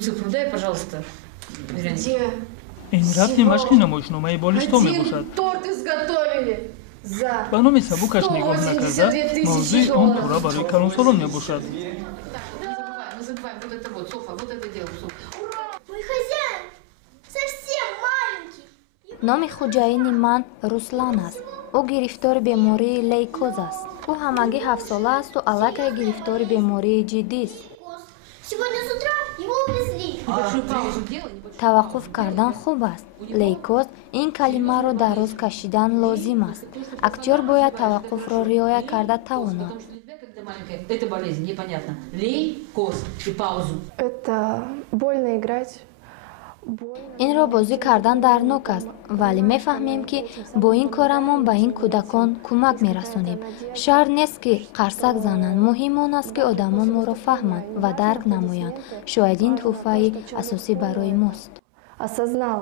Цифру дай, пожалуйста. Где? Инрапни машкина мощно, мои боли что мы бушат. Торт изготовили за Баноми сабукаш нигоҳ накарда, 182 мавзӯи тысячи он долларов. пурра барои калонсолон мебошад. Не забываем, вот это вот, Софа, вот это делаем, Софа. Мой хозяин совсем маленький. номи хуҷаини ман Руслан аст. ӯ гирифтори бемории лейкоз аст. ӯ ҳамагӣ 7 сола асту аллакай гирифтори бемории ҷиддист. Сегодня с утра его увезли. Небольшую паузу делай, небольшую. таваққуф кардан хуб аст. лейкоз ин калимаро дароз кашидан лозим аст. актёр бояд таваққуфро риоя карда тавонад. Потому что для тебя, когда маленькая, это болезнь, непонятно. Лейкоз и паузу. Это больно играть. инро бозӣ кардан дарнок аст, вале мефаҳмем ки бо ин корамон ба ин кӯдакон кӯмак мерасонем. шарт нест ки қарсак зананд, муҳим он аст ки одамон моро фаҳманд ва дарк намоянд. шояд ин тӯҳфаи асосӣ барои мост. Осознал.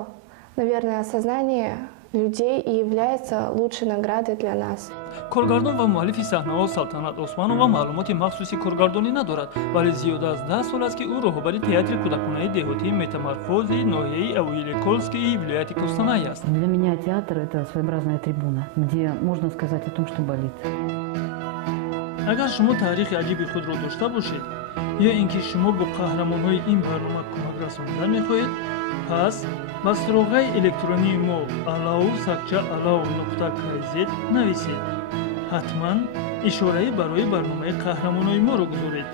Наверное, осознание людей и является лучшей наградой для нас. коргардон ва муаллифи саҳнаҳо Салтанат Осмонова маълумоти махсуси коргардонӣ надорад, вале зиёда аз 10 сол аст ки ӯ роҳбари театри кӯдаконаи деҳотии метаморфози ноҳияи Авиликолскии вилояти Костанай аст. Для меня театр – это своеобразная трибуна, где можно сказать о том, что болит. агар шумо таърихи аҷиби худро дошта бошед ё ин ки шумо бо қаҳрамонҳои ин барнома кӯмак расонидан мехоҳед, пас ба суроғаи электронии мо allow@allow.kz нависед. ҳатман ишораи барои барномаи қаҳрамонои моро гузоред.